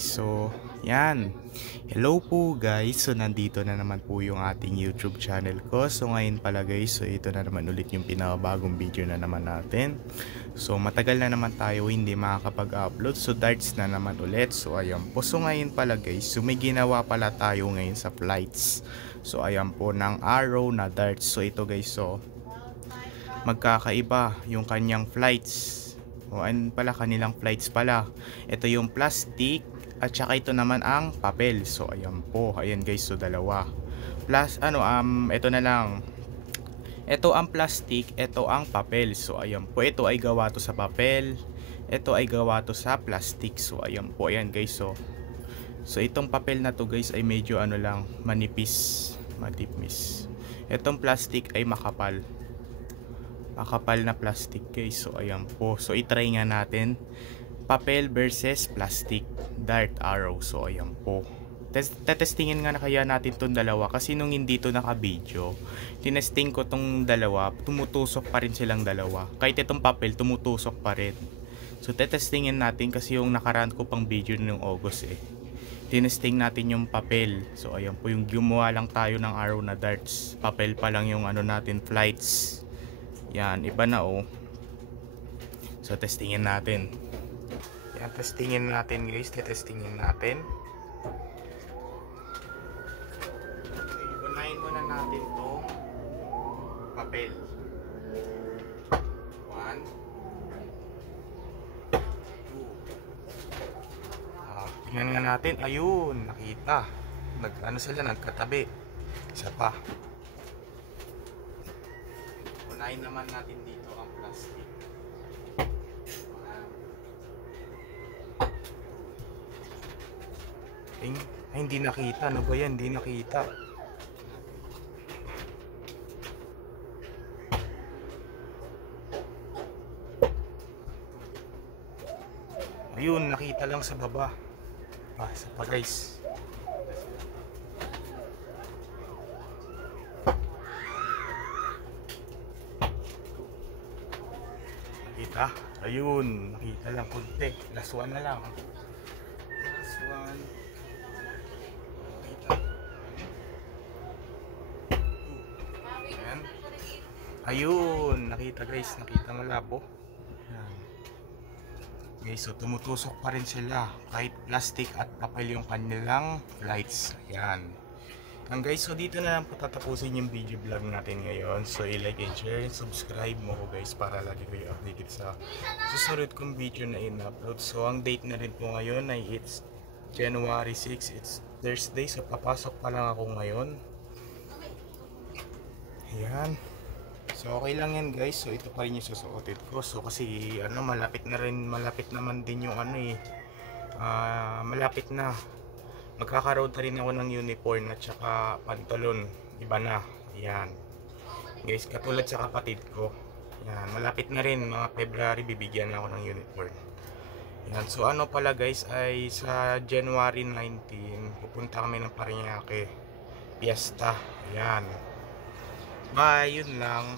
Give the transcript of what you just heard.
So, yan. Hello po guys. So, nandito na naman po yung ating YouTube channel ko. So, ngayon pala guys, so ito na naman ulit yung pinakabagong video na naman natin. So, matagal na naman tayo hindi makakapag-upload. So, darts na naman ulit. So, ayan po. So, ngayon pala guys, so may ginawa pala tayo ngayon sa flights. So, ayan po ng arrow na darts. So, ito guys, so magkakaiba yung kanyang flights. O, ano pala kanilang flights pala. Ito yung plastic at saka ito naman ang papel. So ayan po, ayan guys, so dalawa. Plus ito na lang. Ito ang plastic, ito ang papel. So ayan po, ito ay gawa to sa papel. Ito ay gawa to sa plastic. So ayan po, ayan guys, so itong papel na to guys ay medyo lang, manipis. Itong plastic ay makapal na plastic guys. So ayan po, so itry nga natin papel versus plastic dart arrow. So ayan po, tetestingin nga na kaya natin tong dalawa kasi nung hindi to naka-video, tinesting ko tong dalawa, tumutusok pa rin silang dalawa. Kahit itong papel tumutusok pa rin. So tetestingin natin kasi yung nakaraan ko pang video nung August tinesting natin yung papel. So ayan po, yung gumawa lang tayo ng arrow na darts, papel pa lang yung natin flights. Yan, iba na So testingin natin. Yan, testingin natin guys, testingin natin. Okay, unahin muna natin tong papel. 1 2. Tingnan nga natin, ayun, nakita. Sila, nagkatabi. Isa pa. Unahin naman natin dito ang plastic. Ay, hindi nakita. Ano ba yan? Hindi nakita. Ayun, nakita lang sa baba. Isa pa guys. Nakita? Ayun, nakita lang konti. Last one na lang. Last one. Ayun, nakita guys, nakita malabo. Yan. Guys, so tumutusok pa rin sila kahit plastic at papel yung kanilang lights. Ayan. Guys, so dito na lang po tatapusin yung video vlog natin ngayon. So i-like and share and subscribe mo ko guys para lagi kayo updated sa susunod kong video na in-upload. So ang date na rin po ngayon ay it's January 6. It's Thursday, so papasok pa lang ako ngayon. Ayan. So okay lang yan guys. So ito pa rin yung susuotin ko. So kasi malapit naman din yung malapit na. Magkakaroon na rin ako ng uniform at saka pantalon. Iba na. Ayan. Guys, katulad sa kapatid ko. Ayan, malapit na rin, mga February bibigyan na ako ng uniform. Ayan, so pala guys ay sa January 19 pupunta kami ng Parañaque. Fiesta. Ayan. Bye, yun lang.